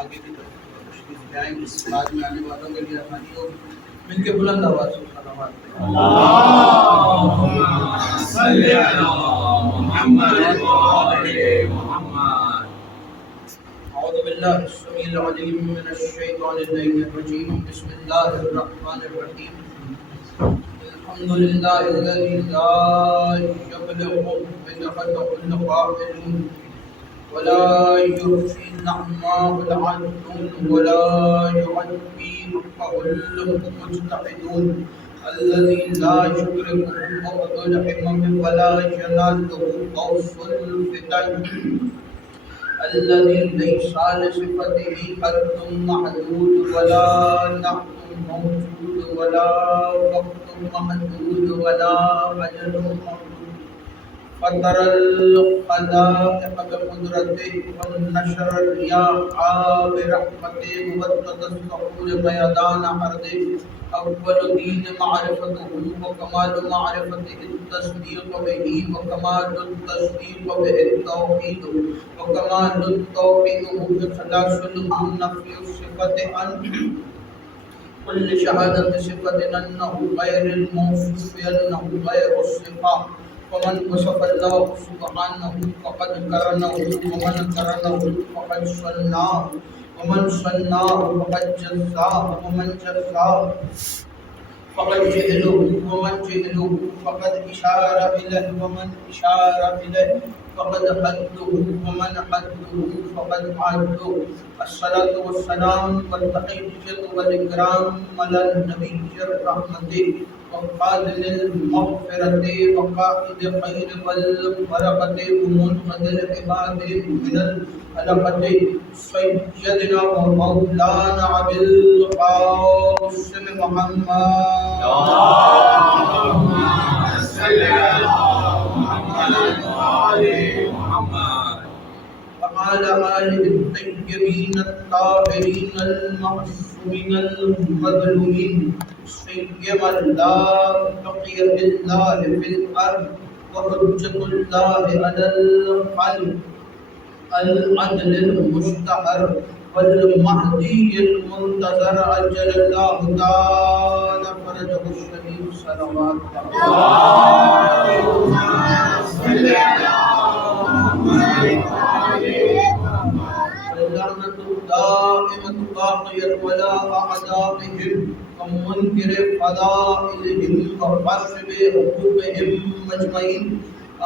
آگے کی طرف تشریف لے آئیں. اس بعد میں آنے والوں کے لیے آسانی ہو. مل کے بلند آواز سے صلوات پڑھیں. اللهم صل على محمد وآل محمد. اعوذ باللہ السمیع العلیم من الشیطان اللعین الرجیم. بسم اللہ الرحمن الرحیم. الحمد للہ الذی لا یبلغ بدقته القائلون ولا يحصي نعماه العادون ولا يعدي حقه المجتهدون الذي لا يدركه بعد الحمم ولا يناله قوس الفتن الذي ليس لصفته حد محدود ولا نعت موجود ولا وقت محدود ولا أجل محدود. فطر الخلائق بقدرته ونشر الرياح برحمته وبسط السحور بيضان أرضه. أول دين معرفته وكمال معرفته التصديق به وكمال التصديق به التوحيد وكمال التوحيد إخلاص النفي الصفة عن كل شهادة صفة أنه غير الموصوف أنه غير الصفة. ومن وصف الله سبحانه فقد كرمه ومن كرمه فقد صنعه ومن صنعه فقد جزاه ومن جزاه فقد جهله ومن جهله فقد إشار إليه ومن إشار إليه فقد حده ومن حده فقد عده. الصلاة والسلام والتحية والإكرام على النبي الرحمة وقائد المغفرة وقائد خير والبركة ومنقذ العباد من الهلكة سيدنا ومولانا أبي القاسم محمد. اللهم صل على محمد وآل محمد. وعلى آله الطيبين الطاهرين المعصومين المظلومين سيما لا بقي لله في الأرض وحجة الله على الخلق العدل المشتهر والمهدي المنتظر عجل الله تعالى فرجه الشريف صلوات اللهم صل على محمد وآل محمد. اللعنة الدائمة باقية ولا أعدائهم ومنكر فضائلهم وحسب حقوقهم أجمعين.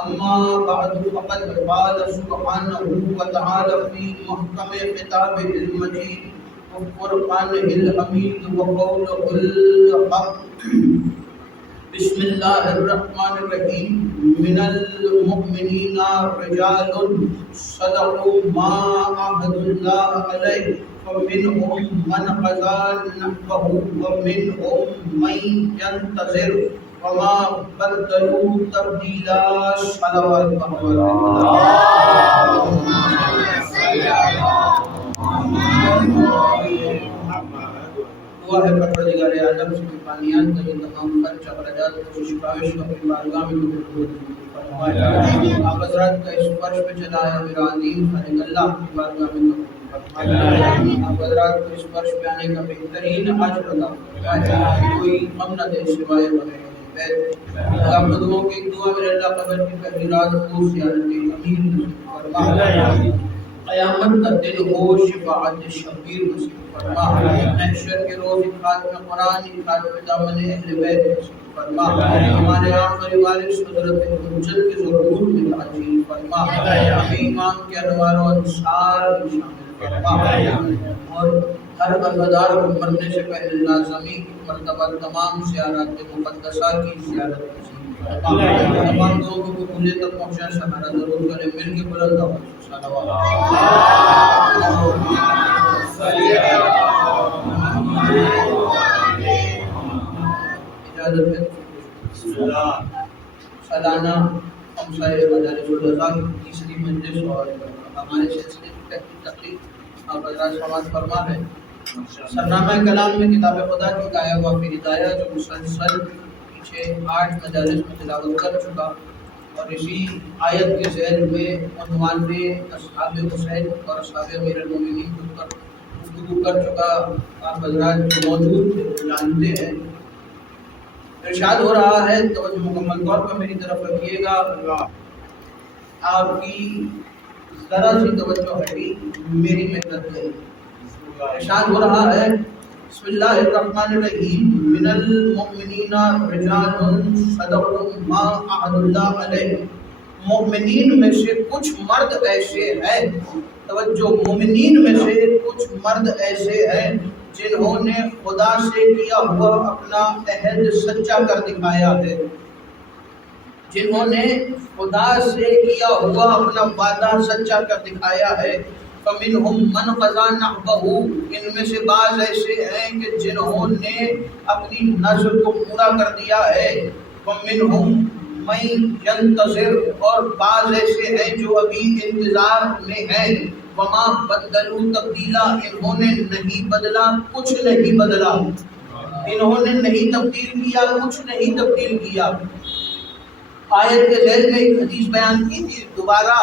أما بعد فقد قال سبحانه وتعالى في محكم كتابه المجيد وفرقانه الحميد وقوله الحق. بسم الله الرحمن الرحيم. من المؤمنين رجال صدقوا ما عاهدوا الله عليه فمنهم من قضى نحبه ومنهم من ينتظر وما بدلوا تبديلا. صلوات اللهم صل على محمد وآل محمد. دعا ہے پروردگار عالم سے کہ پانیان کا یہ تمام خرچ اخراجات کو شفاوش کو اپنی بارگاہ میں قبول فرمائے. آپ حضرات کا اس فرش پہ چلا ہے میرا عظیم خالق اللہ کی بارگاہ میں قبول فرمائے. آپ حضرات کو اس فرش پہ آنے کا بہترین اجر عطا فرمائے. کوئی غم نہ دے سوائے بغیر آپ قدموں کی دعا میں اللہ قبر کی پہلی رات کو زیارت امیر نصیب فرمائے. قیامت کا دن ہو شفاعت شبیر نصیب فرما. محشر کے روز خاتم قرآن خاتم دامن اہل بیت نصیب فرما. ہمارے آخری وارث حضرت حجت کے ضرور میں تعجیل فرما. ایمان کے انوار و انصار میں شامل فرما. اور ہر بندار کو مرنے سے پہلے لازمی مرتبہ تمام زیارات مقدسہ کی زیارت نصیب فرما. تمام لوگوں کو قبولیت تک پہنچا سہارا ضرور کرے. مل کے بلند آواز سے صلوات. اجازت ہے سالانہ ہمسائے مجالس الرضا کی تیسری مجلس اور ہمارے سلسلے کی تقریب آپ حضرات سماعت فرما ہے. سرنامہ کلام میں کتاب خدا کی آیا ہوا پھر ہدایہ جو مسلسل پیچھے 8 مجالس میں تلاوت کر چکا اور اسی آیت کے ذیل میں عنوان میں اصحاب حسین اور اصحاب امیر المومنین پر گفتگو کر چکا آپ حضرات جو موجود تھے جانتے ہیں. ارشاد ہو رہا ہے، توجہ مکمل طور پر میری طرف رکھیے گا. آپ کی ذرا سی توجہ ہٹی، میری محنت گئی. ارشاد ہو رہا ہے بسم اللہ الرحمن الرحیم من المؤمنین رجال صدقوا ما عهد اللہ علیہ. مومنین میں سے کچھ مرد ایسے ہیں، توجہ، مومنین میں سے کچھ مرد ایسے ہیں جنہوں نے خدا سے کیا ہوا اپنا عہد سچا کر دکھایا ہے، جنہوں نے خدا سے کیا ہوا اپنا وعدہ سچا کر دکھایا ہے. فَمِنْهُمْ مَنْ قَضَىٰ نَحْبَهُ، ان میں سے بعض ایسے ہیں کہ جنہوں نے اپنی نظر کو پورا کر دیا ہے. وَمِنْهُمْ مَن يَنتَظِرُ، اور بعض ایسے ہیں جو ابھی انتظار میں ہیں. وَمَا بَدَّلُوا تَبْدِيلًا، انہوں نے نہیں بدلا، کچھ نہیں بدلا، انہوں نے نہیں تبدیل کیا، کچھ نہیں تبدیل کیا. آیت کے ذیل میں ایک حدیث بیان کی تھی، دوبارہ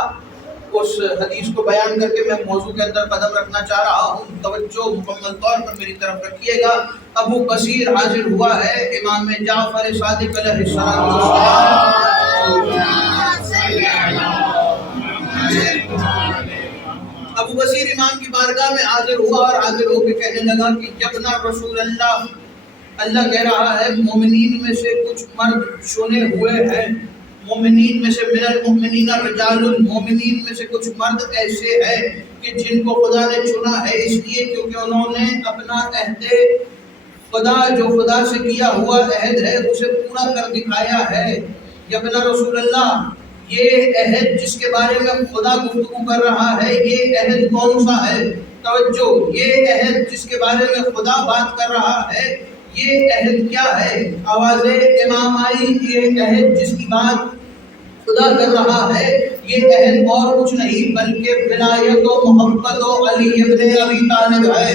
اس حدیث کو بیان کر کے میں موضوع کے اندر قدم رکھنا چاہ رہا ہوں. توجہ مکمل طور پر میری طرف رکھیے گا. ابو بصیر حاضر ہوا ہے امام جعفر صادق علیہ السلام. ابو بصیر امام کی بارگاہ میں حاضر ہوا اور حاضر ہو کے کہنے لگا کہ جبنا رسول اللہ، اللہ کہہ رہا ہے مومنین میں سے کچھ مرد چنے ہوئے ہیں. مومنین میں سے من المؤمنین رجال، مومنین میں سے کچھ مرد ایسے ہیں کہ جن کو خدا نے چنا ہے اس لیے کیونکہ انہوں نے اپنا عہد خدا، جو خدا سے کیا ہوا عہد ہے، اسے پورا کر دکھایا ہے. یبنا رسول اللہ، یہ عہد جس کے بارے میں خدا گفتگو کر رہا ہے، یہ عہد کون سا ہے؟ توجہ، یہ عہد جس کے بارے میں خدا بات کر رہا ہے، یہ عہد کیا ہے؟ آواز امام آئی، یہ عہد جس کی بات خدا کر رہا ہے، یہ عہد اور کچھ نہیں بلکہ ولایت و محبت و علی ابن ابی طالب ہے.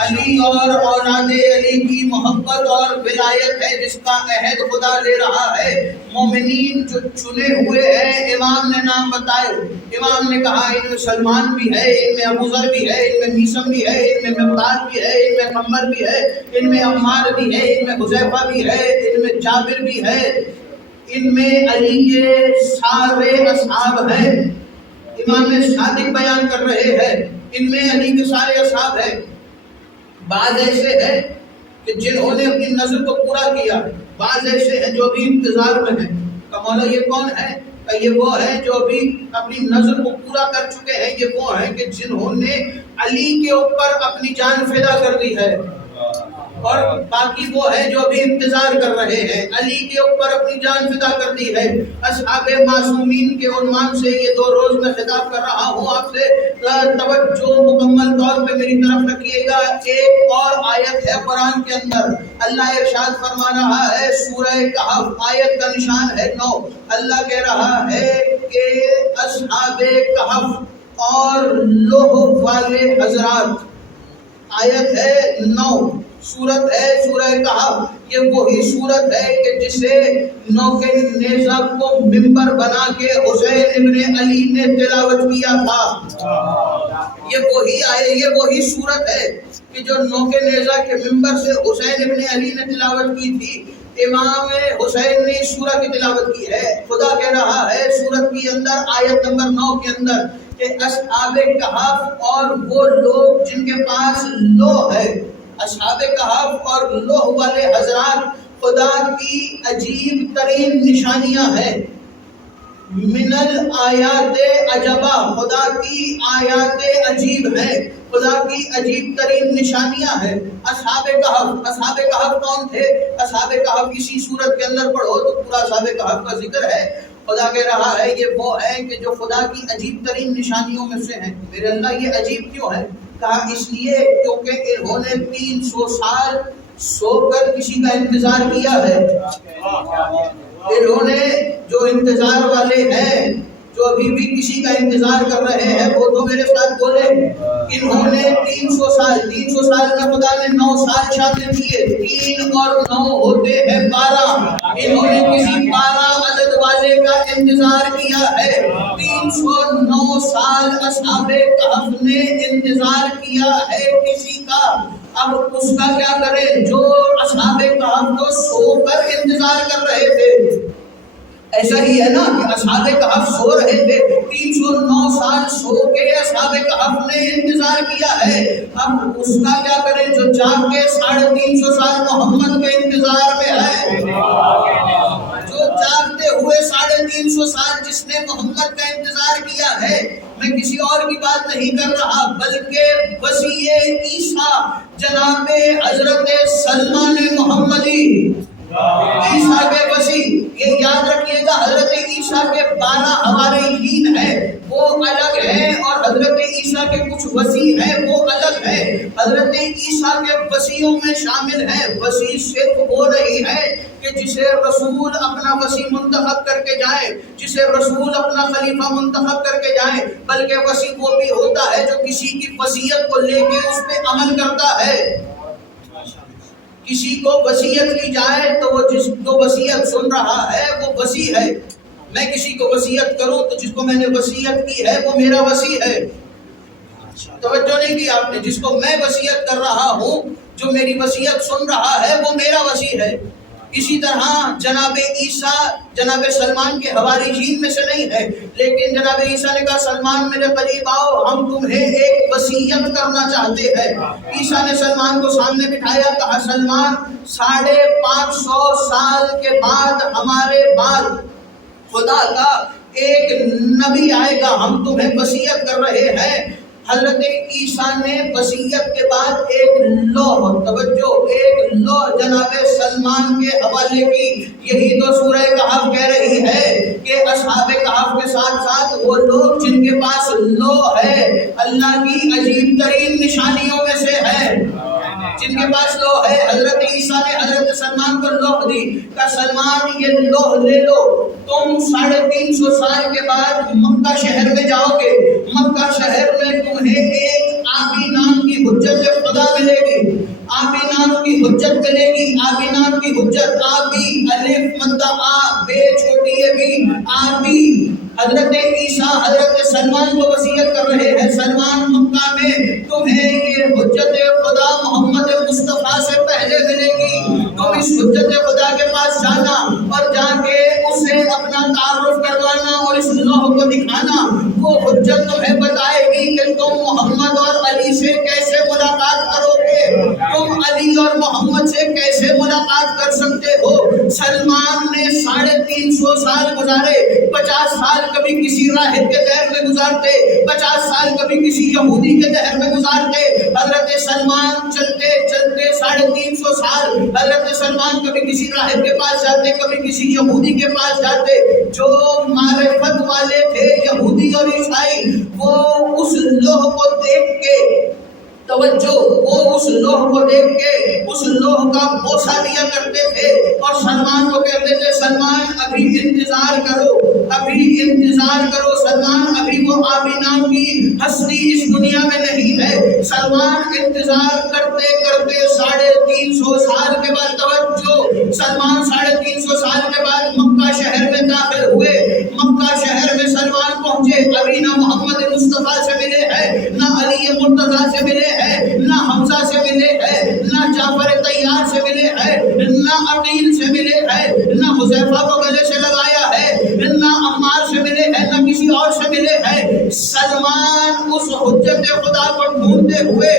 علی اور اولاد علی کی محبت اور ولایت ہے جس کا عہد خدا لے رہا ہے. مومنین جو چنے ہوئے ہیں، امام نے نام بتائے. امام نے کہا ان میں سلمان بھی ہے، ان میں ابو ذر بھی ہے، ان میں میثم بھی ہے، ان میں مقداد بھی ہے، ان میں عمر بھی ہے، ان میں عمار بھی ہے، ان میں حذیفہ بھی ہے، ان میں جابر بھی ہے، ان میں علی کے سارے اصحاب ہیں. امام صادق بیان کر رہے ہیں ان میں علی کے سارے اصحاب ہیں. بعض ایسے ہیں کہ جنہوں نے اپنی نظر کو پورا کیا، بعض ایسے ہیں جو ابھی انتظار میں ہیں. کہ مولا یہ کون ہے؟ کہ یہ وہ ہیں جو ابھی اپنی نظر کو پورا کر چکے ہیں. یہ وہ ہیں کہ جنہوں نے علی کے اوپر اپنی جان فدا کر دی ہے، اور باقی وہ ہیں جو ابھی انتظار کر رہے ہیں. علی کے اوپر اپنی جان فدا کر دی ہے. اصحاب معصومین کے عنوان سے یہ 2 روز میں خطاب کر رہا ہوں آپ سے. توجہ مکمل طور پہ میری طرف رکھیے گا. ایک اور آیت ہے قرآن کے اندر، اللہ ارشاد فرما رہا ہے سورہ کہف، آیت کا نشان ہے 9. اللہ کہہ رہا ہے کہ اصحاب کہف اور لوح والے حضرات، آیت ہے 9، سورت ہے سورہ کہف. یہ وہی سورت ہے کہ جسے نوکے نیزہ کو ممبر بنا کے حسین ابن علی نے تلاوت کیا تھا. یہ وہی سورت ہے کہ جو نوکے نیزہ کے ممبر سے حسین ابن علی نے تلاوت کی تھی. امام حسین نے اس سورہ کی تلاوت کی ہے. خدا کہہ رہا ہے سورت کے اندر آیت نمبر 9 کے اندر کہ اصحاب کہف اور وہ لوگ جن کے پاس لوح ہے، اصحاب کہف اور لوح والے حضرات خدا کی عجیب ترین نشانیاں ہیں. من الآیات عجبا، خدا کی آیات عجیب ہیں، خدا کی عجیب ترین نشانیاں ہیں. اصحاب کہف کون تھے؟ اصحاب کہف اسی سورت کے اندر پڑھو تو پورا اصحاب کہف کا ذکر ہے. خدا کہہ رہا ہے یہ وہ ہیں کہ جو خدا کی عجیب ترین نشانیوں میں سے ہیں. میرے اللہ یہ عجیب کیوں ہے؟ کہا اس لیے کیونکہ انہوں نے 300 سال سو کر کسی کا انتظار کیا ہے. انہوں نے جو انتظار والے ہیں، جو ابھی بھی کسی کا انتظار کر رہے ہیں، وہ تو میرے ساتھ بولے. انہوں نے 300 سال میں خدا نے 9 سال شامل کیے. 3 اور 9 ہوتے ہیں 12. انہوں نے کسی 12 عدد والے کا انتظار کیا ہے. 309 سال اصحاب کہف نے انتظار کیا ہے کسی کا. اب اس کا کیا کرے جو اصحاب کہف کو سو کر انتظار کر رہے تھے. ایسا ہی ہے نا کہ اصحاب کہف سو رہے تھے, 309 سال سو کے اصحاب کہف نے انتظار کیا ہے. اب اس کا کیا کرے جو جاگ کے 350 سال محمد کے انتظار میں ہے. جو جاگتے ہوئے 350 سال جس نے محمد کا انتظار کیا ہے. میں کسی اور کی بات نہیں کر رہا بلکہ وسیع عیسیٰ جناب حضرت سلمان محمدی, عیسیٰ کے وسیع. یہ یاد رکھیے گا حضرت عیسیٰ کے 12 حواریین ہیں وہ الگ ہیں اور حضرت عیسیٰ کے کچھ وسیع ہیں وہ الگ ہیں. حضرت عیسیٰ کے وسیعوں میں شامل ہیں. وسیع صرف وہ نہیں ہے کہ جسے رسول اپنا وسیع منتخب کر کے جائے, جسے رسول اپنا خلیفہ منتخب کر کے جائے, بلکہ وسیع وہ بھی ہوتا ہے جو کسی کی وصیت کو لے کے اس پہ عمل کرتا ہے. کسی کو وصیت کی جائے تو وہ جس کو وصیت سن رہا ہے وہ وصی ہے. میں کسی کو وصیت کروں تو جس کو میں نے وصیت کی ہے وہ میرا وصی ہے. توجہ نہیں کی آپ نے. جس کو میں وصیت کر رہا ہوں, جو میری وصیت سن رہا ہے وہ میرا وصی ہے. اسی طرح جناب عیسیٰ جناب سلمان کے حواریین میں سے نہیں ہے, لیکن جناب عیسیٰ نے کہا سلمان میرے قریب آؤ, ہم تمہیں ایک وصیت کرنا چاہتے ہیں. عیسیٰ نے سلمان کو سامنے بٹھایا, کہا سلمان 550 سال کے بعد ہمارے بعد خدا کا ایک نبی آئے گا, ہم تمہیں وصیت کر رہے ہیں. حضرت عیسیٰ نے وصیت کے بعد ایک لوح, توجہ, ایک لوح جناب سلمان کے حوالے کی. یہی تو سورہ کہف کہہ رہی ہے کہ اصحاب کہف کے ساتھ ساتھ وہ لوگ جن کے پاس لوح ہے, اللہ کی عجیب ترین نشانیوں میں سے ہے, جن کے پاس لوح ہے. حضرت عیسیٰ نے حضرت سلمان کو لوح دی, کہ سلمان یہ لوح لے لو, تم 350 سال کے بعد مکہ شہر میں جاؤ گے. مکہ شہر میں تمہیں ایک آبی نام کی حجت خدا ملے گی. آبی نام کی حجت ملے گی. آبی نام کی حجت, آبی الف مدہ آ بے چھوٹی ہے بھی, آبی. حضرت عیسیٰ حضرت سلمان کو وصیت کر رہے ہیں, سلمان مکہ میں تمہیں یہ حجت خدا محمد مصطفیٰ سے پہلے ملے گی. تم اس حجت خدا کے پاس جانا اور جا کے اسے اپنا تعارف کروانا اور اس لوح کو دکھانا. وہ حجت تمہیں بتائے گی کہ تم محمد اور علی سے کیسے ملاقات کرو گے, تم علی اور محمد سے کیسے ملاقات کر سکتے ہو. سلمان نے 350 سال گزارے, 50 سال کبھی کسی راہب کے دہر میں گزارتے, 50 سال کبھی کسی یہودی کے دہر میں گزارتے. حضرت سلمان چلتے چلتے 350 سال حضرت سلمان کبھی کسی راہب کے پاس جاتے, کبھی کسی یہودی کے پاس جاتے. جو معرفت والے تھے یہودی اور عیسائی, وہ اس لوح کو دیکھ کے, توجہ, وہ اس لوح کو دیکھ کے اس لوح کا بوسہ لیا کرتے تھے اور سلمان کو کہتے تھے سلمان ابھی انتظار کرو, ابھی انتظار کرو سلمان, ابھی وہ آبی نام کی ہستی اس دنیا میں نہیں ہے. سلمان انتظار کرتے کرتے 350 سال کے بعد, توجہ, سلمان 350 سال کے بعد مکہ شہر میں داخل ہوئے. مکہ شہر میں سلمان پہنچے, ابھی نہ محمد مصطفیٰ سے ملے ہیں, نہ علی مرتضیٰ سے ملے ہیں, نہ حمزہ سے ملے ہیں, نہ جعفر طیار سے ملے ہیں, نہ عقیل سے ملے ہیں, نہ حذیفہ کو گلے سے لگایا ہے, نہ عمار سے ملے ہیں, نہ کسی اور سے ملے ہیں. سلمان اس حجت خدا کو ڈھونڈتے ہوئے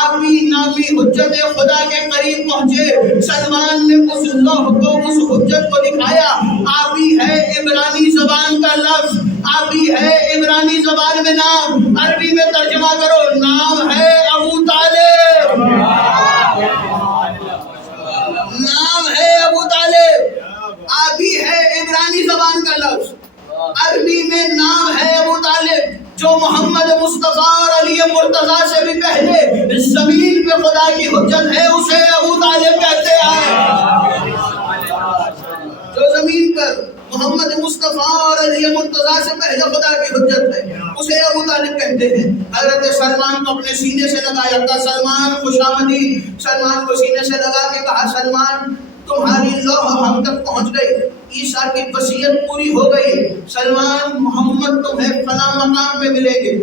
آبی نامی حجت خدا کے قریب پہنچے. سلمان نے اس لوح کو, اس حجت کو دکھایا. آبی ہے عبرانی زبان کا لفظ, آبی ہے عبرانی زبان میں نام, عربی میں ترجمہ کرو, نام ہے ابو طالب, نام ہے ابو طالب. آبی ہے عبرانی زبان کا لفظ, عربی میں نام ہے ابو طالب. جو محمد مصطفیٰ اور علی مرتضیٰ سے بھی پہلے زمین پہ خدا کی حجت ہے اسے ابو طالب کہتے ہیں. جو زمین پر محمد مصطفیٰ اور علی مرتضیٰ سے پہلے خدا کی حجت ہے اسے ابو طالب کہتے ہیں. حضرت سلمان کو اپنے سینے سے لگایا تھا. سلمان خوشامدی, سلمان کو سینے سے لگا کے کہا سلمان تمہاری لوح ہم تک پہنچ گئی, عیسیٰ کی وصیت پوری ہو گئی، سلمان محمد تمہیں فلاں مقام پہ ملیں گے،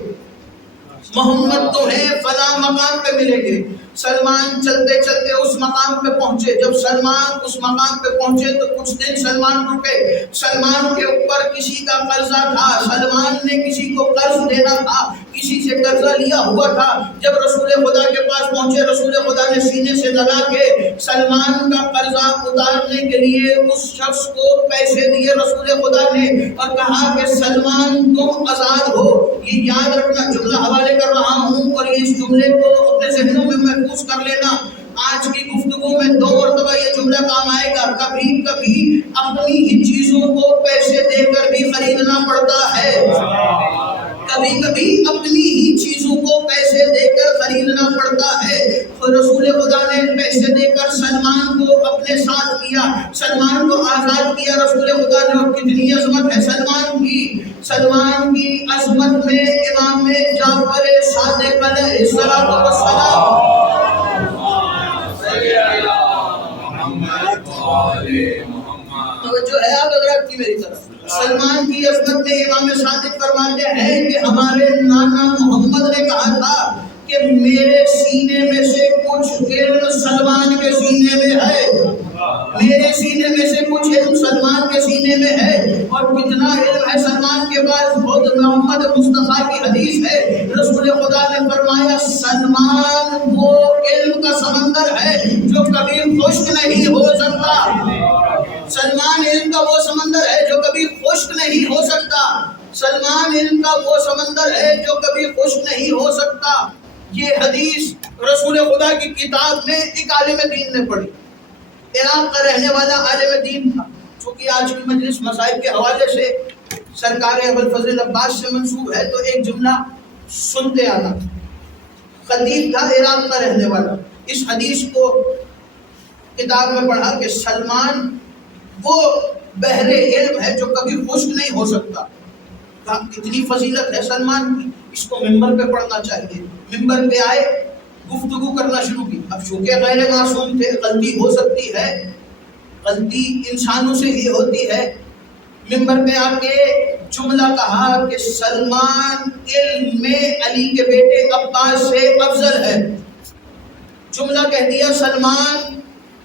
محمد تمہیں فلاں مقام پہ ملیں گے۔ سلمان چلتے چلتے اس مقام پہ پہنچے، جب سلمان اس مقام پہ پہنچے تو کچھ دن سلمان رکے۔ سلمان کے اوپر کسی کا قرضہ تھا، سلمان نے کسی کو قرض دینا تھا، کسی سے قرضہ لیا ہوا تھا۔ جب رسول خدا کے پاس پہنچے، رسول خدا نے سینے سے لگا کے سلمان کا قرضہ اتارنے کے لیے اس شخص کو پیسے دیے رسول خدا نے، اور کہا کہ سلمان تم آزاد ہو۔ یہ یاد رکھنا، جملہ حوالے کر رہا ہوں اور اس جملے کو اپنے ذہنوں میں محفوظ کر لینا۔ آج کی گفتگو میں 2 مرتبہ یہ جملہ کام آئے گا۔ کبھی کبھی اپنی ہی چیزوں کو پیسے دے کر بھی خریدنا پڑتا ہے، کبھی کبھی اپنی ہی چیزوں کو پیسے دے کر خریدنا پڑتا ہے۔ رسول خدا نے پیسے دے کر سلمان کو اپنے ساتھ کیا، سلمان کو آزاد کیا رسول خدا نے۔ اور کتنی عظمت ہے سلمان کی، سلمان کی عظمت میں امام جعفر صادق علیہ السلام توجہ ہے آپ حضرات کی میری طرف۔ سلمان کی عظمت میں امام صادق فرماتے ہیں کہ ہمارے نانا محمد نے کہا تھا کہ میرے سینے میں سے کچھ علم سلمان کے سینے میں ہے، میرے سینے میں سے کچھ علم سلمان کے سینے میں ہے۔ اور کتنا علم ہے سلمان کے پاس، خود محمد مصطفیٰ کی حدیث ہے، رسول خدا نے فرمایا سلمان وہ علم کا سمندر ہے جو کبھی خشک نہیں ہو سکتا، سلمان علم کا وہ سمندر ہے جو کبھی خشک نہیں ہو سکتا، سلمان علم کا وہ سمندر ہے جو کبھی خشک نہیں ہو سکتا۔ یہ حدیث رسول خدا کی کتاب میں ایک عالم دین نے پڑھی، عراق کا رہنے والا عالم دین تھا، چونکہ آج کی مجلس مسائل کے حوالے سے سرکار ابوالفضل عباس سے منسوب ہے تو ایک جملہ سنتے آنا۔ خطیب تھا عراق کا رہنے والا، اس حدیث کو کتاب میں پڑھا کہ سلمان وہ بحر علم ہے جو کبھی خشک نہیں ہو سکتا۔ اتنی فضیلت ہے سلمان کی، اس کو ممبر پہ پڑھنا چاہیے۔ ممبر پہ آئے، گفتگو کرنا شروع کی۔ اب چونکہ غیر معصوم تھے، غلطی ہو سکتی ہے، غلطی انسانوں سے ہی ہوتی ہے۔ ممبر پہ آ کے جملہ کہا کہ سلمان علم میں علی کے بیٹے عباس سے افضل ہے۔ جملہ کہہ دیا سلمان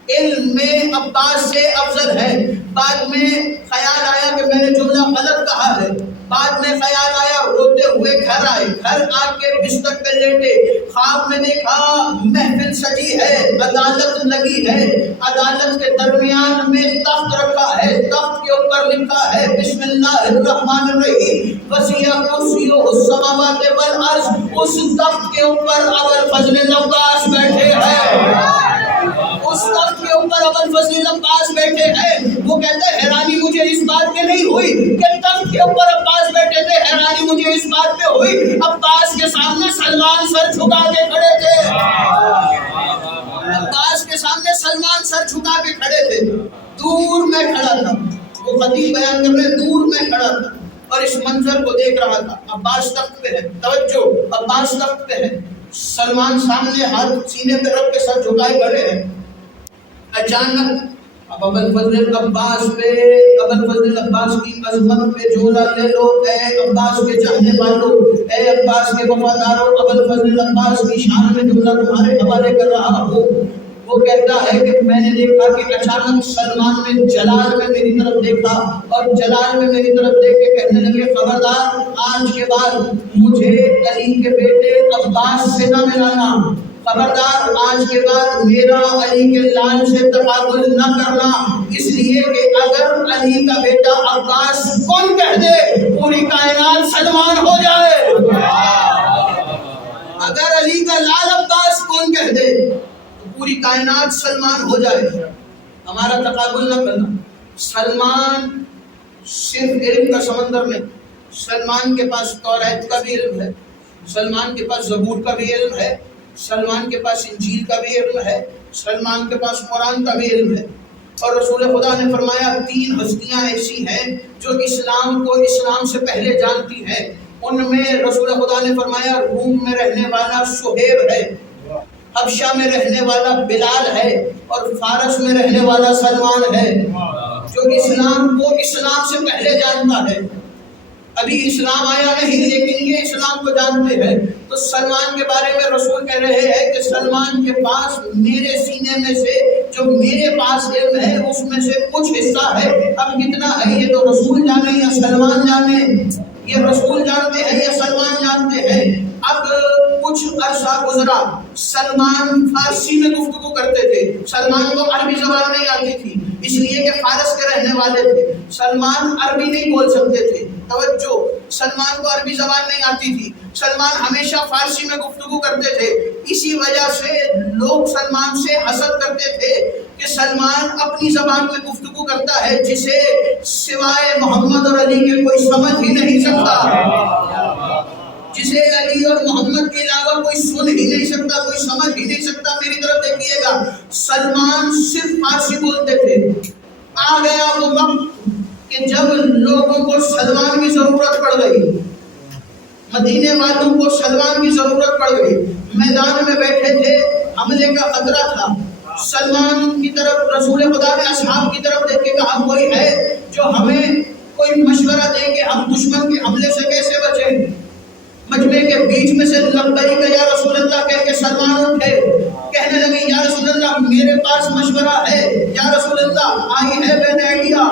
علم میں عباس سے افضل ہے۔ بعد میں خیال آیا کہ میں نے جملہ غلط کہا ہے، بعد میں خیال آیا، روتے ہوئے گھر آئے، گھر آ کے بستر پہ لیٹے، خواب میں دیکھا محفل سجی ہے، عدالت لگی ہے، عدالت کے درمیان میں تخت رکھا ہے، تخت کے اوپر لکھا ہے بسم اللہ الرحمن الرحیم وسیع کرسیہ السماوات والارض۔ اس تخت کے اوپر ابوالفضل عباس بیٹھے ہیں، اس تخت کے اوپر ابوالفضل عباس بیٹھے ہیں۔ وہ کہتے ہیں حیرانی مجھے اس بات پہ نہیں ہوئی کہ تخت کے اوپر عباس بیٹھے تھے، حیرانی مجھے اس بات پہ ہوئی عباس کے سامنے سلمان سر جھکا کے کھڑے تھے، عباس کے سامنے سلمان سر جھکا کے کھڑے تھے۔ دور میں کھڑا تھا، وہ خطیب بیان کر رہے، دور میں کھڑا تھا اور اس منظر کو دیکھ رہا تھا۔ عباس تخت پہ ہے، توجہ، عباس تخت پہ ہے، سلمان سامنے ہاتھ سینے پہ رکھ کے سر جھکائے کھڑے ہیں۔ اچانک اب ابوالفضل عباس کی عظمت پہ جھولا لے لو، اے عباس کے چاہنے والوں، اے عباس کے وفاداروں، ابوالفضل عباس کی شان میں جملہ تمہارے حوالے کر رہا ہوں۔ وہ کہتا ہے کہ میں نے دیکھا کہ اچانک سلمان نے جلال میں میری طرف دیکھا اور جلال میں میری طرف دیکھ کے کہنے لگے خبردار آج کے بعد مجھے علی کے بیٹے عباس سے نہ ملانا، خبردار آج کے بعد میرا علی کے لال سے تقابل نہ کرنا، اس لیے کہ اگر علی کا بیٹا عباس کون کہہ دے پوری کائنات سلمان ہو جائے، اگر علی کا لال عباس کون کہہ دے تو پوری کائنات سلمان ہو جائے، ہمارا تقابل نہ کرنا۔ سلمان صرف علم کا سمندر نہیں، سلمان کے پاس توریت کا بھی علم ہے، سلمان کے پاس زبور کا بھی علم ہے، سلمان کے پاس انجیل کا بھی علم ہے، سلمان کے پاس قرآن کا بھی علم ہے۔ اور رسول خدا نے فرمایا 3 ہستیاں ایسی ہیں جو اسلام کو اسلام سے پہلے جانتی ہیں، ان میں رسول خدا نے فرمایا روم میں رہنے والا صہیب ہے، حبشہ میں رہنے والا بلال ہے اور فارس میں رہنے والا سلمان ہے۔ جو اسلام کو اسلام سے پہلے جانتا ہے، ابھی اسلام آیا نہیں لیکن یہ اسلام کو جانتے ہیں، تو سلمان کے بارے میں رسول کہہ رہے ہیں کہ سلمان کے پاس میرے سینے میں سے جو میرے پاس علم ہے اس میں سے کچھ حصہ ہے، اب کتنا ہے یہ تو رسول جانے یا سلمان جانے، یہ رسول جانتے ہیں یا سلمان جانتے ہیں۔ اب کچھ عرصہ گزرا، سلمان فارسی میں گفتگو کرتے تھے، سلمان کو عربی زبان نہیں آتی تھی اس لیے کہ فارس کے رہنے والے تھے، سلمان عربی نہیں بول سکتے تھے، توجہ، سلمان کو عربی زبان نہیں آتی تھی، سلمان ہمیشہ فارسی میں گفتگو کرتے تھے، اسی وجہ سے لوگ سلمان سے حسد کرتے تھے کہ سلمان اپنی زبان میں گفتگو کرتا ہے جسے سوائے محمد اور علی کے کوئی سمجھ ہی نہیں سکتا، جسے علی اور محمد کے علاوہ کوئی سن ہی نہیں سکتا، کوئی سمجھ ہی نہیں سکتا۔ میری طرف دیکھیے گا، سلمان صرف فارسی بولتے تھے، آ گیا وہ وقت کہ جب لوگوں کو سلمان کی ضرورت پڑ گئی، مدینے والوں کو سلمان کی ضرورت پڑ گئی، میدان میں بیٹھے تھے، حملے کا خطرہ تھا، سلمان کی طرف رسول خدا نے اصحاب کی طرف دیکھ کے کہا کوئی ہے جو ہمیں کوئی مشورہ دے کہ ہم دشمن کے حملے سے کیسے بچیں؟ مجمع کے بیچ میں سے لبیک یا رسول اللہ کہہ کے سلمان اٹھے، کہنے لگے یا رسول اللہ میرے پاس مشورہ ہے، یا رسول اللہ آئی ہے بین آئیڈیا،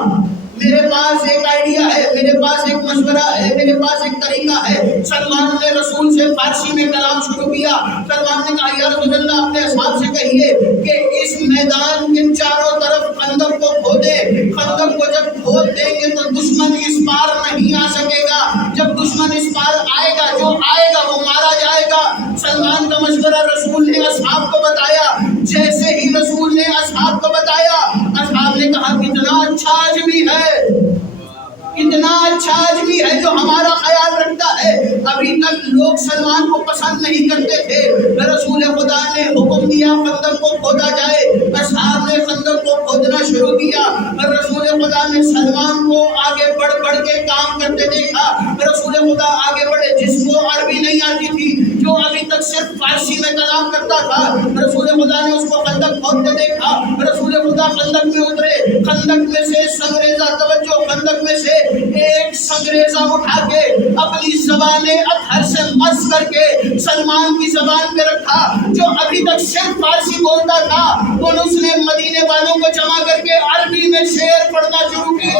میرے پاس ایک آئیڈیا ہے، میرے پاس ایک مشورہ ہے، میرے پاس ایک طریقہ ہے۔ سلمان نے رسول سے فارسی میں کلام شروع کیا، سلمان نے کہا یا رسول اللہ اپنے اصحاب سے کہیے کہ اس میدان کے چاروں طرف خندق کو کھودے، خندق کو جب کھود دیں گے تو دشمن اس پار نہیں آ سکے گا، جب دشمن اس پار آئے گا جو آئے گا وہ مارا جائے گا۔ سلمان کا مشورہ رسول نے اصحاب کو بتایا، جیسے ہی رسول نے اصحاب کو بتایا، اصحاب نے کہا کتنا اچھا آدمی ہے، کتنا اچھا آدمی ہے جو ہمارا خیال رکھتا ہے۔ ابھی تک لوگ سلمان کو پسند نہیں کرتے تھے، رسول خدا نے حکم دیا خندق کو کھودا جائے، اصحاب نے خندق کو کھودنا شروع کیا، رسول خدا نے سلمان کو آگے بڑھ بڑھ کے کام کرتے دیکھا، رسول خدا آگے بڑھے، جس کو عربی نہیں آتی تھی، جو ابھی تک صرف فارسی میں کلام کرتا تھا، رسول خدا نے اس کو خندق کھودتے دیکھا، رسول خدا خندق میں اترے، خندق میں سے سنگریزہ، توجہ، خندق میں سے ایک سنگریزہ اٹھا کے اپنی زبان اطہر سے مس کر کے سلمان کی زبان پہ رکھا، جو ابھی تک صرف فارسی بولتا تھا، اور اس نے مدینے والوں کو جمع کر کے عربی میں شعر پڑھنا شروع کیے،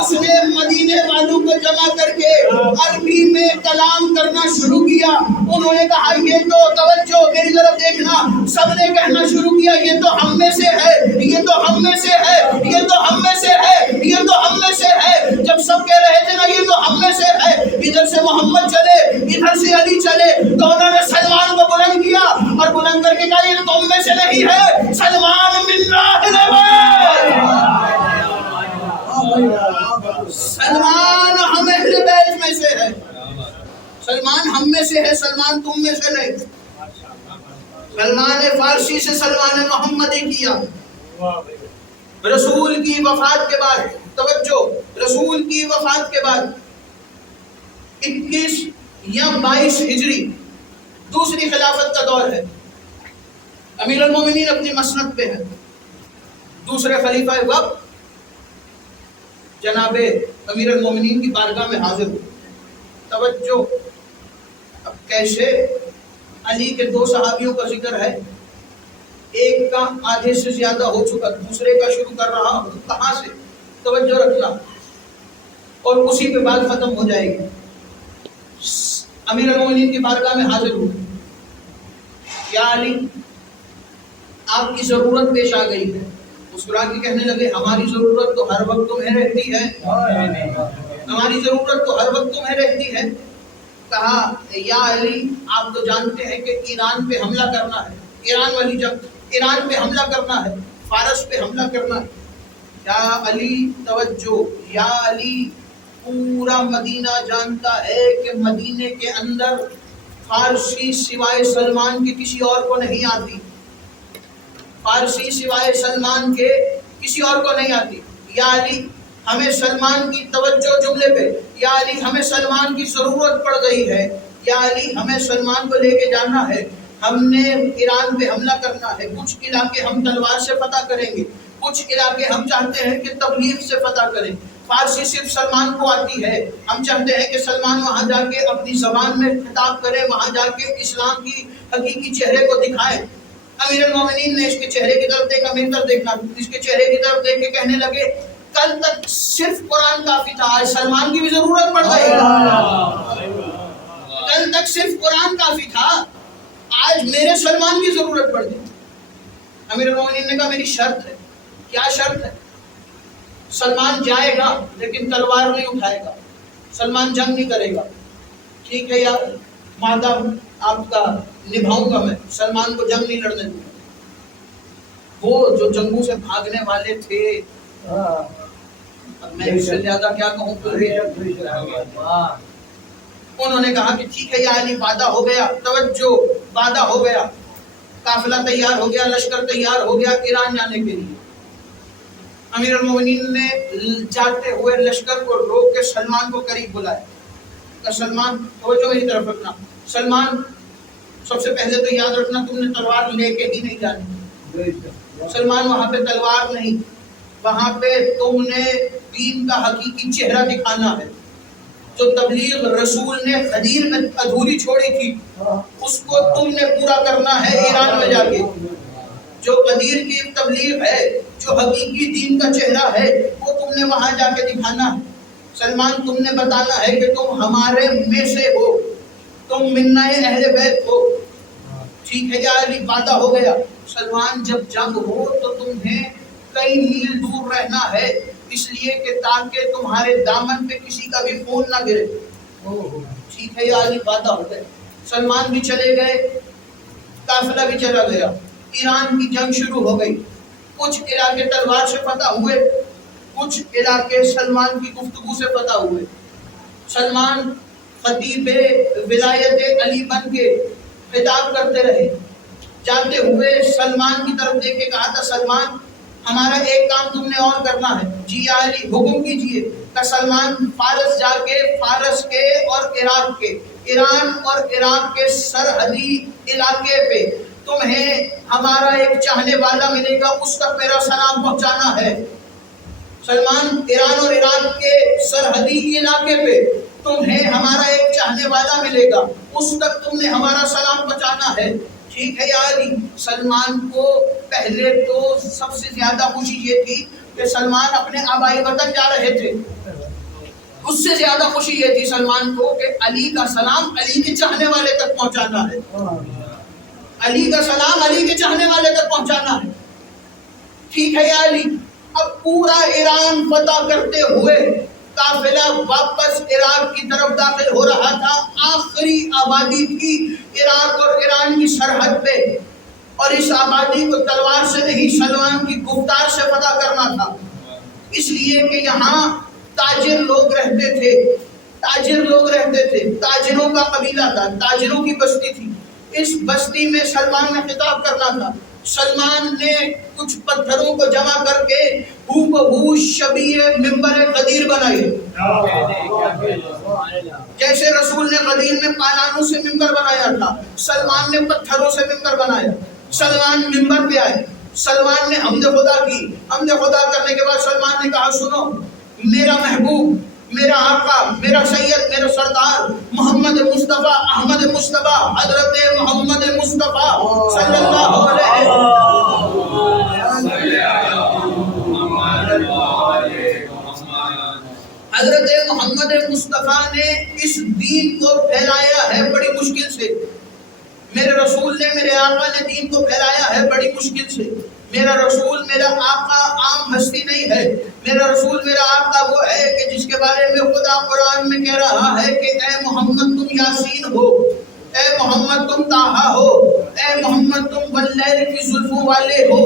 اس نے مدینے والوں کو جمع کر کے عربی میں کلام کرنا شروع کیا۔ انہوں نے کہا یہ تو، توجہ میری طرف دیکھنا، سب نے کہنا شروع کیا یہ تو ہم میں سے ہے، یہ تو ہم میں سے ہے، یہ تو ہم میں سے ہے، یہ تو ہم میں سے ہے۔ جب سب کہہ رہے تھے نا یہ تو ہم میں سے ہے، ادھر سے محمد چلے ادھر سے علی چلے، تو انہوں نے سلمان کو بلند کیا اور بلند کر کے کہا یہ تو ہم میں سے نہیں ہے، سلمان من اہل بیت، سلمان ہم اہل بیت میں سے ہے، سلمان ہم میں سے ہے، سلمان تم میں سے نہیں۔ سلمان فارسی سے سلمان محمدی کیا۔ رسول کی وفات کے بعد، توجہ، رسول کی وفات کے بعد 21 یا 22 ہجری دوسری خلافت کا دور ہے، امیر المومنین اپنی مسند پہ ہے، دوسرے خلیفہ وقت جناب امیر المومنین کی بارگاہ میں حاضر ہوئے۔ توجہ، اب کیسے؟ علی کے 2 صحابیوں کا ذکر ہے، ایک کا آدھے سے زیادہ ہو چکا، دوسرے کا شروع کر رہا ہوں، کہاں سے؟ توجہ رکھنا، اور اسی پہ بات ختم ہو جائے گی۔ امیر المومنین کی بارگاہ میں حاضر ہوئے، یا علی آپ کی ضرورت پیش آ گئی ہے، مسکرا کے کہنے لگے ہماری ضرورت تو ہر وقت تمہیں رہتی ہے، ہماری ضرورت تو ہر وقت تمہیں رہتی ہے۔ کہا یا علی آپ تو جانتے ہیں کہ ایران پہ حملہ کرنا ہے، ایران والی جنگ، ایران پہ حملہ کرنا ہے، فارس پہ حملہ کرنا ہے۔ یا علی، توجہ، یا علی پورا مدینہ جانتا ہے کہ مدینے کے اندر فارسی سوائے سلمان کے کسی اور کو نہیں آتی، فارسی سوائے سلمان کے کسی اور کو نہیں آتی۔ یا علی ہمیں سلمان کی، توجہ جملے پہ، یا علی ہمیں سلمان کی ضرورت پڑ گئی ہے، یا علی ہمیں سلمان کو لے کے جانا ہے، ہم نے ایران پہ حملہ کرنا ہے، کچھ علاقے ہم تلوار سے فتح کریں گے، کچھ علاقے ہم چاہتے ہیں کہ تبلیغ سے فتح کریں، فارسی صرف سلمان کو آتی ہے، ہم چاہتے ہیں کہ سلمان وہاں جا کے اپنی زبان میں خطاب کرے، وہاں جا کے اسلام کی حقیقی چہرے کو دکھائے۔ امیر المومنین نے اس کے چہرے کی طرف دیکھا، میری طرف دیکھنا، اس کے چہرے کی طرف دیکھ کے کہنے لگے کل تک صرف قرآن کافی تھا، آج سلمان کی بھی ضرورت پڑ گئی۔ کل تک صرف قرآن کافی تھا، آج میرے سلمان کی ضرورت پڑ گئی۔ امیر المومنین نے کہا میری شرط ہے۔ کیا شرط ہے؟ سلمان جائے گا لیکن تلوار نہیں اٹھائے گا، سلمان جنگ نہیں کرے گا۔ ٹھیک ہے یار، معاہدہ آپ کا نبھاؤں گا میں، سلمان کو جنگ نہیں لڑنے دوں گا۔ وہ جو جنگوں سے بھاگنے والے تھے، میں اس سے زیادہ کیا کہوں، انہوں نے کہا کہ ٹھیک ہے یا علی، وعدہ ہو گیا، توجہ، وعدہ ہو گیا، قافلہ تیار ہو گیا، لشکر تیار ہو گیا ایران جانے کے لیے۔ امیر المومنین نے جاتے ہوئے لشکر کو روک کے سلمان کو قریب بلایا کہ سلمان توجہ میری طرف رکھنا، سلمان سب سے پہلے تو یاد رکھنا تم نے تلوار لے کے ہی نہیں جانی، سلمان وہاں پہ تلوار نہیں، وہاں پہ تم نے دین کا حقیقی چہرہ دکھانا ہے۔ جو تبلیغ رسول نے غدیر میں ادھوری چھوڑی تھی اس کو تم نے پورا کرنا ہے ایران میں جا کے۔ جو غدیر کی تبلیغ ہے، جو حقیقی دین کا چہرہ ہے، وہ تم نے وہاں جا کے دکھانا ہے۔ سلمان تم نے بتانا ہے کہ تم ہمارے میں سے ہو، تم منا اہل بیت ہو۔ ٹھیک ہے یا علی، وعدہ ہو گیا۔ سلمان جب جنگ ہو تو تمہیں کئی میل دور رہنا ہے، اس لیے کہ تاکہ تمہارے دامن پہ کسی کا بھی خون نہ گرے۔ ٹھیک ہے یا علی، وعدہ ہو گیا۔ سلمان بھی چلے گئے، قافلہ بھی چلا گیا، ایران کی جنگ شروع ہو گئی۔ کچھ علاقے تلوار سے فتح ہوئے، کچھ علاقے سلمان کی گفتگو سے فتح ہوئے۔ سلمان خطیب ولایت علی بن کے خطاب کرتے رہے، جاتے ہوئے سلمان کی طرف دیکھ کے کہا تھا سلمان ہمارا ایک کام تم نے اور کرنا ہے۔ جی یا علی، حکم کیجئے۔ کہ سلمان فارس جا کے، فارس کے اور عراق کے، ایران اور عراق کے سرحدی علاقے پہ تمہیں ہمارا ایک چاہنے والا ملے گا، اس تک میرا سلام پہنچانا ہے۔ سلمان، ایران اور عراق کے سرحدی علاقے پہ تمہیں ہمارا ایک چاہنے والا ملے گا، اس تک تم نے ہمارا سلام پہنچانا ہے۔ ٹھیک ہے یا علی۔ سلمان کو پہلے تو سب سے زیادہ خوشی یہ تھی کہ سلمان اپنے آبائی وطن جا رہے تھے، اس سے زیادہ خوشی یہ تھی سلمان کو کہ علی کا سلام علی کے چاہنے والے تک پہنچانا ہے، علی کا سلام علی کے چاہنے والے تک پہنچانا ہے۔ ٹھیک ہے یا علی۔ اب پورا ایران فتح کرتے ہوئے قافلہ واپس عراق کی طرف داخل ہو رہا تھا، آخری آبادی تھی عراق اور ایران کی سرحد پہ، اور اس آبادی کو تلوار سے نہیں سلمان کی گفتار سے فتح کرنا تھا، اس لیے کہ یہاں تاجر لوگ رہتے تھے، تاجر لوگ رہتے تھے، تاجروں کا قبیلہ تھا، تاجروں کی بستی تھی۔ اس بستی میں سلمان نے خطاب کرنا تھا۔ سلمان نے کچھ پتھروں کو جمع کر کے ہو بہو شبیہ ممبر قدیر بنائے، جیسے رسول نے قدیر میں پالانوں سے ممبر بنایا تھا، سلمان نے پتھروں سے ممبر بنایا۔ سلمان ممبر پہ آئے، سلمان نے حمد خدا کی، حمد خدا کرنے کے بعد سلمان نے کہا سنو، میرا محبوب، میرا آقا، میرا سید، میرا سردار محمد مصطفیٰ، احمد مصطفیٰ، حضرت محمد مصطفیٰ صلی اللہ علیہ حضرت محمد مصطفیٰ نے اس دین کو پھیلایا ہے بڑی مشکل سے، میرے رسول نے، میرے آقا نے دین کو پھیلایا ہے بڑی مشکل سے۔ میرا رسول، میرا آقا عام ہستی نہیں ہے، میرا رسول، میرا آقا وہ ہے کہ جس کے بارے میں خدا قرآن میں کہہ رہا ہے کہ اے محمد تم یاسین ہو، اے محمد تم طٰہٰ ہو، اے محمد تم واللیل کی زلفوں والے ہو۔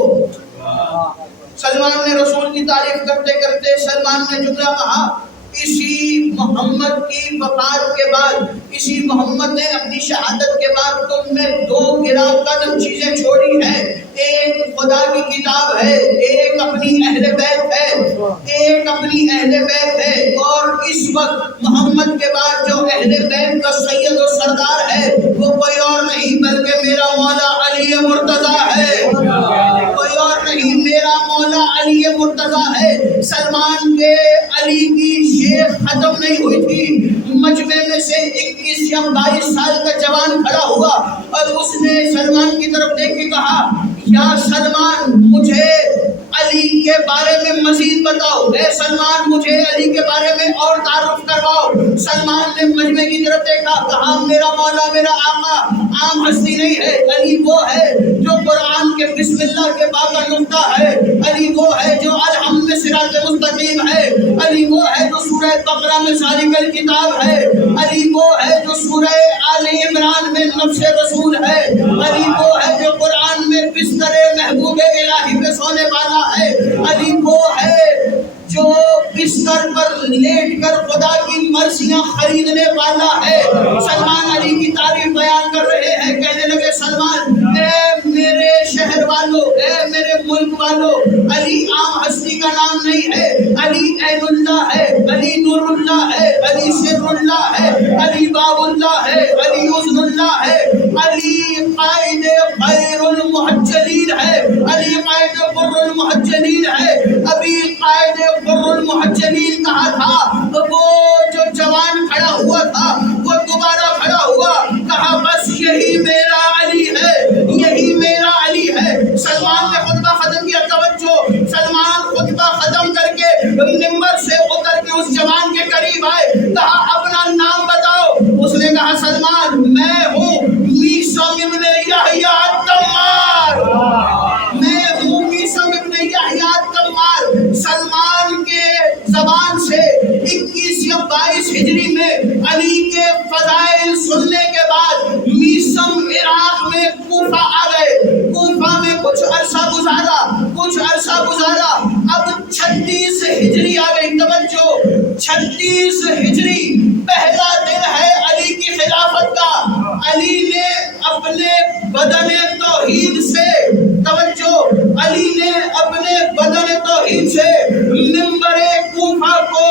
سلمان نے رسول کی تعریف کرتے کرتے سلمان نے جملہ کہا، اسی محمد کی وفات کے بعد، اسی محمد نے اپنی شہادت کے بعد تم میں دو گراں قدم چیزیں چھوڑی ہیں، ایک خدا کی کتاب ہے، ایک اپنی اہل بیت ہے، ایک اپنی اہل بیت ہے، اور اس وقت محمد کے بعد جو اہل بیت کا سید و سردار ہے وہ کوئی اور نہیں بلکہ میرا مولا علی مرتضیٰ ہے، کوئی اور نہیں، میرا مولا علی مرتضیٰ ہے، سلمان کے علی کی شیخ ختم نہیں ہوئی تھی۔ مجمع میں سے 21 یا 22 سال کا جوان کھڑا ہوا اور اس نے سلمان کی طرف دیکھ کے کہا، یا سلمان مجھے علی کے بارے میں مزید بتاؤ، اے سلمان مجھے علی کے بارے میں اور تعارف کرواؤ۔ سلمان نے مجمع کی طرف دیکھا، کہا میرا مولا میرا آقا عام ہستی نہیں ہے، علی وہ ہے جو قرآن کے بسم اللہ کے با کا نقطہ ہے، علی وہ ہے جو الحمد میں صراط مستقیم ہے، علی وہ ہے جو سورہ بقرہ میں ذالک الکتاب ہے، علی وہ ہے جو سورہ آل عمران میں نفس رسول ہے، علی وہ ہے جو قرآن میں بستر محبوب الہی پہ سونے والا ہے، علی وہ ہے جو بستر پر لیٹ کر خدا کی مرضیاں خریدنے والا ہے۔ سلمان علی کی تعریف بیان کر رہے ہیں، کہنے لگے سلمان اے میرے شہر والوں، اے میرے ملک والوں، علی عام ہستی کا نام نہیں ہے، علی عین اللہ ہے، علی نور اللہ ہے، علی سر اللہ ہے، علی باب اللہ ہے، علی عزن اللہ ہے، علی قائد غیر المحجلین ہے، علی قائد غر المحجلین ہے۔ ابھی قائد غر المحجلین کہا تھا، وہ جو جوان کھڑا ہوا تھا وہ دوبارہ کھڑا ہوا، کہا بس یہی میرا علی ہے، یہی میرا علی ہے۔ سلمان نے خطبہ ختم کیا، توجہ، سلمان خطبہ ختم کر کے منبر سے اتر کے اس جوان کے قریب آئے، کہا اپنا نام بتاؤ۔ اس نے کہا سلمان میں ہوں میثم ابن یحییٰ التمار، میں ہوں میثم ابن یحییٰ التمار۔ سلمان کے زبان سے 21 یا 22 ہجری میں علی کے فضائل سننے کے بعد میثم عراق میں کوفہ آ گئے، کوفہ میں کچھ عرصہ گزارا، اب 36 ہجری آ گئی۔ توجہ، 36 ہجری پہلا دن ہے علی کی خلافت کا۔ علی نے اپنے بدن توحید سے، توجہ، علی نے اپنے بدن توحید سے منبر کوفہ کو،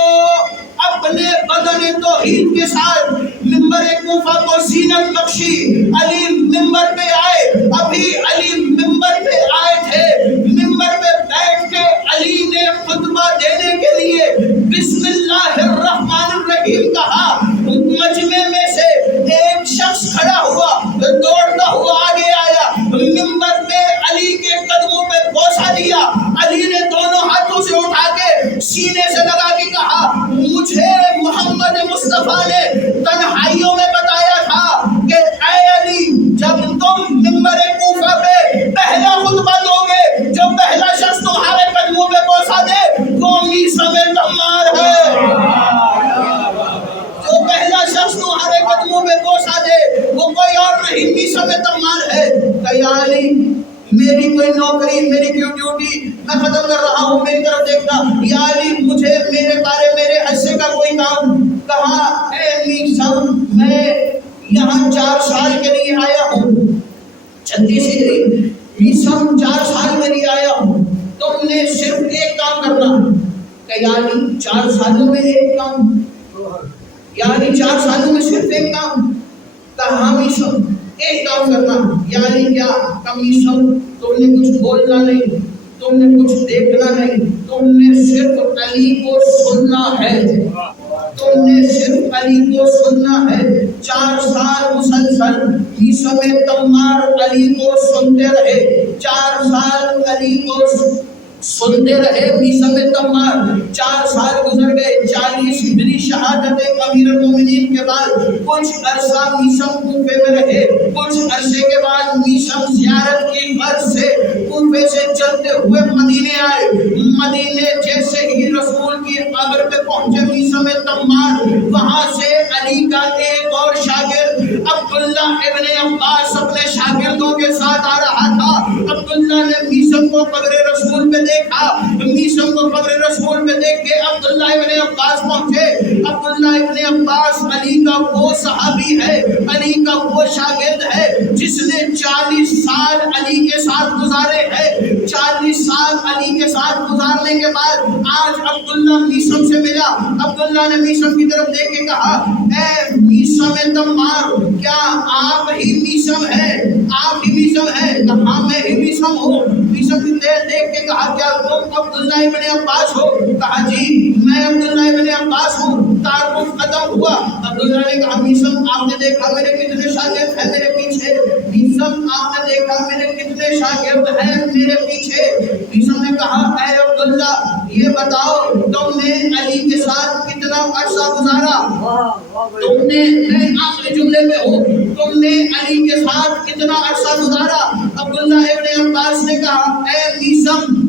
اپنے بدن توحید کے ساتھ منبر کوفہ کو زینت بخشی۔ علی منبر پہ آئے، ابھی علی منبر پہ آئے تھے، منبر پہ بیٹھ کے علی نے خطبہ دینے کے لیے بسم اللہ الرحمن الرحیم کہا۔ مجمع میں سے ایک شخص کھڑا ہوا، دوڑتا ہوا آگے آیا، منبر پہ علی کے قدموں پہ بوسہ دیا۔ علی نے دونوں ہاتھوں سے اٹھا کے سینے سے لگا کے کہا، مجھے محمد مصطفیٰ نے تنہائیوں میں بتایا تھا کہ اے علی، جب تم منبر کوفہ پہ پہلا خطبہ دو گے، جو پہلا شخص تمہارے قدموں پہ بوسہ دے وہ میثم تمار ہے، جو پہلا شخص تمہارے قدموں پہ بوسہ دے وہ کوئی اور نہیں، میثم تمار ہے۔ کہ یا علی میری کوئی نوکری، میری کوئی ڈیوٹی میں ختم کر رہا ہوں، میری طرف دیکھنا، یا علی مجھے میرے بارے میرے حصے کا کوئی کام۔ کہا اے میثم میں یہاں 4 سال کے لیے آیا ہوں، 36 ہجری، میثم 4 سال کے لیے آیا ہوں، تم نے صرف ایک کام کرنا۔ کہ یعنی 4 سالوں میں ایک کام، یعنی 4 سالوں میں صرف ایک کام؟ کہا میثم ایک کام کرنا۔ یعنی کیا؟ میثم تم نے کچھ بولنا نہیں، تم نے کچھ دیکھنا نہیں، تم نے صرف علی کو سننا ہے، تم نے صرف علی کو سننا ہے۔ 4 سال مسلسل میثم تمار علی کو سنتے رہے، 4 سال علی کو سنتے رہے میثم تمار۔ 4 سال گزر گئے، 40 ہجری شہادت امیر المومنین کے بعد کچھ عرصہ میثم کوفے میں رہے، کچھ عرصے کے بعد میثم زیارت کی غرض سے کوفے سے چلتے ہوئے مدینے آئے۔ مدینے جیسے ہی رسول کی قبر پہ پہنچے میثم تمار، وہاں سے علی کا ایک اور شاگرد عبداللہ ابن عباس اپنے شاگردوں کے ساتھ آ رہا تھا۔ عبداللہ نے میثم کو قبر رسول پہ دیکھا، میثم کو قبر رسول پہ دیکھ کے عبداللہ ابن عباس پہنچے۔ عبداللہ ابن عباس علی کا وہ صحابی ہے، علی کا وہ شاگرد ہے جس نے 40 سال علی کے ساتھ گزارے ہیں۔ 40 سال علی کے ساتھ گزارنے کے بعد آج عبداللہ میثم سے ملا۔ عبداللہ نے میثم کی طرف دیکھ کے کہا، اے میثم تمار، کیا آپ ہی میثم ہیں؟ آپ ہی میثم ہیں؟ کہا میں ہی میثم ہوں۔ میثم کی طرف دیکھ کے کہا، کیا تم عبداللہ ابن عباس ہو؟ کہا جی میں عبداللہ ابن عباس ہوں۔ تعارف ختم ہوا۔ عبداللہ نے کہا، میثم آپ نے دیکھا میرے کتنے شاگرد ہیں میرے پیچھے؟ میثم آپ نے دیکھا میرے کتنے شاگرد ہیں میرے پیچھے؟ میثم نے کہا، اے عبداللہ یہ بتاؤ تم نے علی کے ساتھ کتنا عرصہ گزارا؟ تم نے، میں آخری جملے میں ہوں، تم نے علی کے ساتھ کتنا عرصہ گزارا؟ عبداللہ ابن عباس نے کہا، اے میثم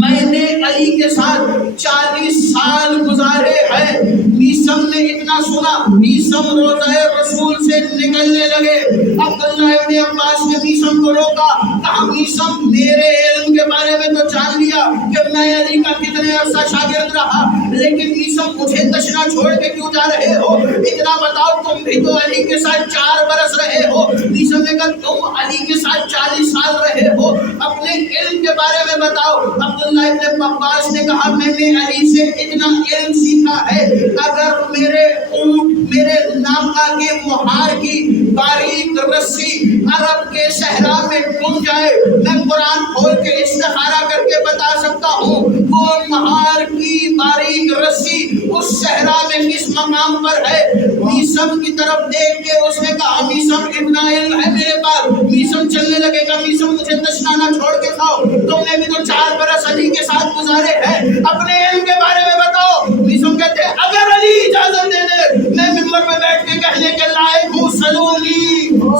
میں نے علی کے ساتھ 40 سال گزارے ہیں۔ میثم نے اتنا سنا، میثم روضہ رسول سے نکلنے لگے۔ عبداللہ ابن عباس نے میثم کو روکا، کہا میثم میرے علم کے بارے میں تو جان لیا کہ میں علی کا کتنے عرصہ شاگرد رہا، لیکن میثم مجھے تشنا چھوڑ کے کیوں جا رہے ہو؟ اتنا بتاؤ تم بھی تو علی کے ساتھ 4 برس رہے ہو۔ میثم نے کہا تم علی کے ساتھ 40 سال رہے ہو، اپنے علم کے بارے میں بتاؤ۔ عبداللہ ابن عباس نے کہا میں نے علی سے اتنا علم سیکھا ہے، اگر میرے اونٹ، میرے ناقہ کے مہار کی باریک رسی عرب کے صحرا میں گم جائے، میں قرآن کھول کے استخارہ کر کے بتا سکتا ہوں وہ مہار کی باریک رسی اس صحرا میں کس مقام پر ہے۔ میثم کی طرف دیکھ کے اس نے کہا میثم اتنا علم ہے میرے پاس۔ میثم چلنے لگے گا، میثم مجھے تشنا نہ چھوڑ کے کھاؤ، تم نے بھی تو 4 برس علی کے ساتھ گزارے ہیں، اپنے علم کے بارے میں بتاؤ۔ میثم کہتے ہیں اگر علی اجازت دے دے میں ممبر پہ بیٹھ کے کہنے کے لائق ہوں، سلونی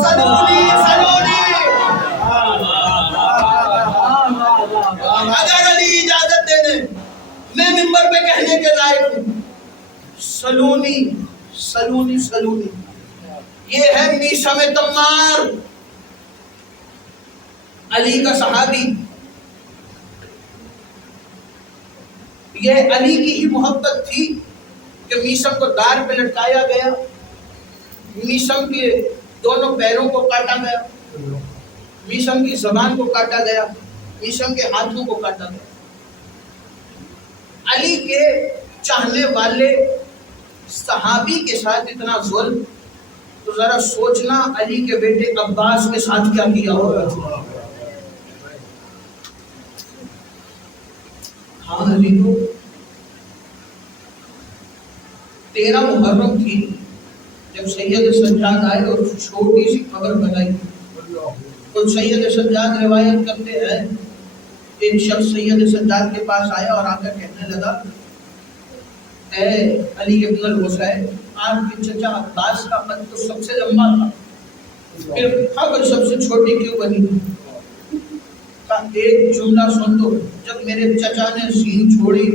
سلونی سلونی۔ اگر علی اجازت دے دے میں ممبر پہ کہنے کے لائق ہوں، سلونی سلونی سلونی۔ یہ ہے میثم تمار، علی کا صحابی۔ یہ علی کی ہی محبت تھی کہ میثم کو دار پہ لٹکایا گیا، میثم کے دونوں پیروں کو کاٹا گیا، میثم کی زبان کو کاٹا گیا، میثم کے ہاتھوں کو کاٹا گیا۔ علی کے چاہنے والے صحابی کے ساتھ اتنا ظلم، تو ذرا سوچنا علی کے بیٹے عباس کے ساتھ کیا کیا ہوگا۔ ہاں علی کو 13 محرم تھی جب سید سجاد آئے اور چھوٹی سی خبر بنائی۔ تو سید سجاد روایت کرتے ہیں ایک شخص سید سجاد کے پاس آیا اور آ کر کہنے لگا، اے علی ابن الحسین، آپ کے چچا عباس کا قد تو سب سے لمبا تھا، پھر خبر سب سے چھوٹی کیوں بنی؟ ایک جملہ سن دو، جب میرے چچا نے سین چھوڑی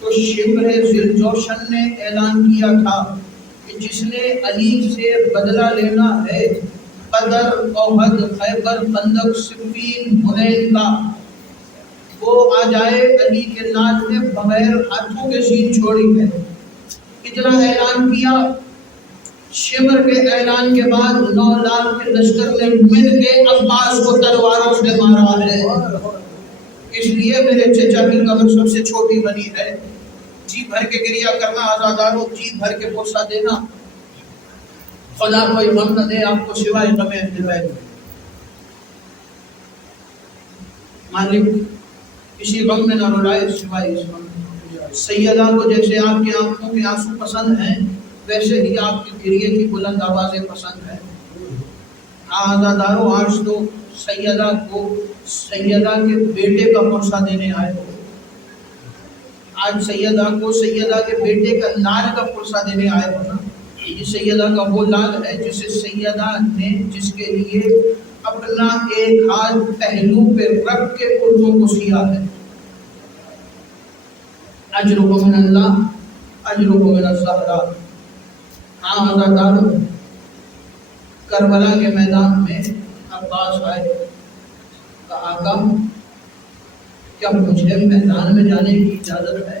تو شمر ذوالجوشن نے اعلان کیا تھا کہ جس نے علی سے بدلہ لینا ہے بدر، احد، خیبر، خندق، صفین، حنین کا، وہ آ جائے۔ علی کے ناز نے بغیر ہاتھوں کے سین چھوڑی ہے، اتنا اعلان کیا۔ شمر کے اعلان کے بعد 9 لاکھ کے لشکر نے مل کے عباس کو تلواروں سے مارا ہے، اس لیے میرے چچا کی قبر سب سے چھوٹی بنی ہے۔ جی بھر کے گریہ کرنا آزاداروں، جی بھر کے پرسہ دینا، خدا کوئی غم نہ دے آپ کو سوائے غم اہل بیت۔ مالک کسی غم میں نہ رلائے سوائے اس غم۔ سیدہ کو جیسے آپ کی آنکھوں کے آنسو پسند ہیں، ویسے ہی آپ کی گریے کی بلند آوازیں پسند ہیں۔ آزاداروں، آج تو سیدہ کو سیدہ کے بیٹے کا پرسہ دینے آئے ہو، آج سیدہ کو سیدہ کے بیٹے کا لال کا پرسہ دینے آئے ہو نا۔ یہ سیدہ کا وہ لال ہے جسے سیدہ نے، جس کے لیے اپنا ایک ہاتھ پہلو پہ رکھ کے اردو کو سیا ہے۔ اجرکم من اللہ، اجرکم من الزہرا۔ آزاداروں، کربلا کے میدان میں عباس آئے، کہا آقا کیا مجھے میدان میں جانے کی اجازت ہے؟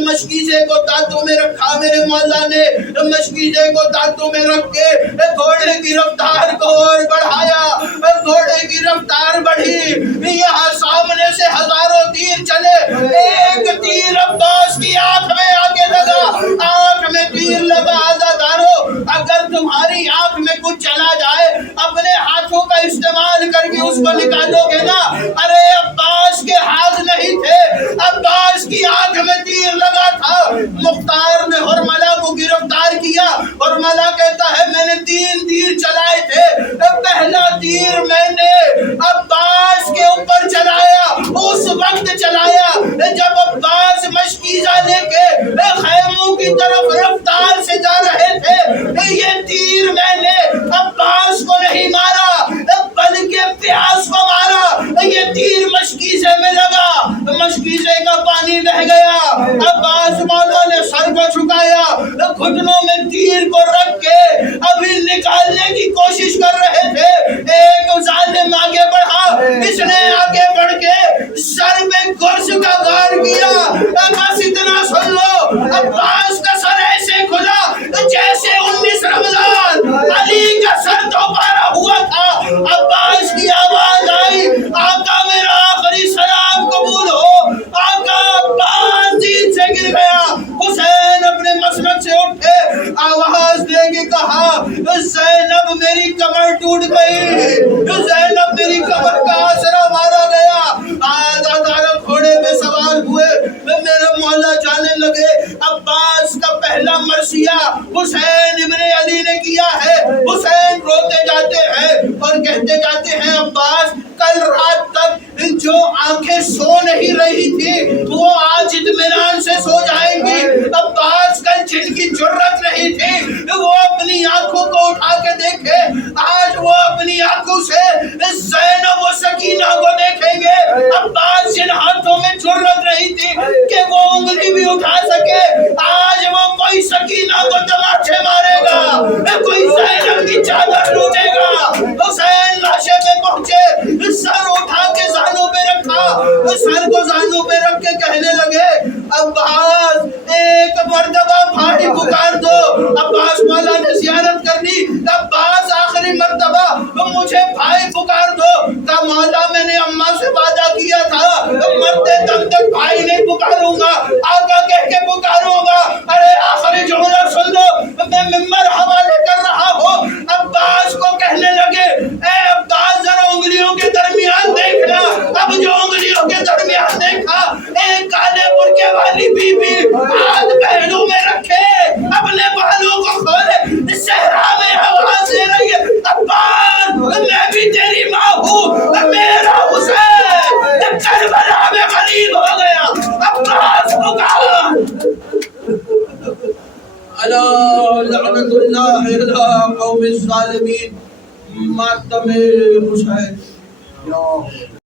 مشکیزے کو دانتوں میں رکھا میرے مولا نے، مشکیزے کو دانتوں میں رکھ کے گھوڑے کی رفتار کو اور بڑھایا، گھوڑے کی رفتار بڑھی، یہاں سامنے سے ہزاروں تیر چلے، ایک تیر عباس کی آنکھ میں آگے لگا، آنکھ میں تیر لگا۔ عزادارو، اگر تمہاری آنکھ میں کچھ چلا جائے اپنے ہاتھوں کا استعمال کر کے اس کو نکالو گے نا، ارے عباس کے ہاتھ نہیں تھے، عباس کی آنکھ میں تیر لگا تھا۔ مختار نے حرملہ کو گرفتار کیا، حرملہ کہتا ہے میں نے 3 تیر چلائے تھے، پہلا تیر میں نے عباس کے اوپر چلایا، اس وقت چلایا جب عباس مشکیزہ لے کے خیموں کی طرف رفتار سے جا رہے تھے، یہ تیر میں نے عباس کو نہیں مارا بلکہ پیاس کو مارا، یہ تیر مشکیزے میں لگا، مشکیزے کا پانی بہ گیا، عباس مولا نے سر کو جھکایا، گھٹنوں میں تیر کو رکھ کے ابھی نکالنے کی کوشش کر رہے تھے، ایک ظالم آگے بڑھا، اس نے آگے بڑھ کے سر میں گرز کا وار کیا۔ بس اتنا سن لو، عباس کا سر ایسے کھلا جیسے 19 رمضان علی کا سر دوبارہ ہوا تھا۔ عباس کی آواز آئی، آقا میرا آخری سلام قبول ہو۔ آقا عباس دین سے گر گیا۔ حسین اپنے مسند سے اٹھے، آواز دے کے کہا زینب میری کمر ٹوٹ گئی، زینب میری کمر کا آسرا مارا گیا۔ آزادارہ گھوڑے پہ سوار ہوئے، میرے مولا جانے لگے عباس کا پہلا مرثیہ حسین ابن علی نے کیا ہے۔ حسین روتے جاتے ہیں اور کہتے جاتے ہیں عباس کل رات تک جو آنکھیں سو نہیں رہی تھی وہ آج اطمینان سے سو جائیں گی۔ عباس کل جن کی جرت نہیں تھی وہ اپنی آنکھوں کو اٹھا کے دیکھے، آج وہ اپنی آنکھوں سے زینب و سکینہ کو دیکھیں گے۔ عباس جن ہاتھوں میں جرت نہیں تھی کہ وہ انگلی بھی اٹھا سکے، آج وہ کوئی سکینہ کو تماچے مارے گا، کوئی زینب کی چادر لوٹے گا۔ حسین لاشے پہ پہنچے، سر اٹھا کے زانوں پہ رکھا، سر کو زانوں پہ رکھ کے کہنے لگے عباس ایک مرتبہ بھائی پکار دو۔ عباس مولا نے زیارت کر لی، عباس آخری مرتبہ مجھے بھائی پکار دو۔ کہا مولا میں نے اماں سے وعدہ کیا تھا مرتے دم تک بھائی نہیں پکاروں گا، آقا کہہ کے پکاروں گا۔ ارے آخری جملہ سن لو، میں ممبر حوالے کر رہا ہوں۔ عباس کو کہنے لگے اے عباس ذرا انگلیوں کے درمیان دیکھنا۔ اب جو انگلیوں کے درمیان دیکھا، ایک کالے برقعے والی بی بی ہاتھ پہلو میں رکھے اپنے بالوں کو کھولے صحرا میں آواز دے رہی ہے عباس میں بھی تیری ماں ہوں، میرا حسین کربلا میں غریب ہو گیا۔ عباس پکار الا لعنت اللہ علی قوم الظالمین، ماتم حسین۔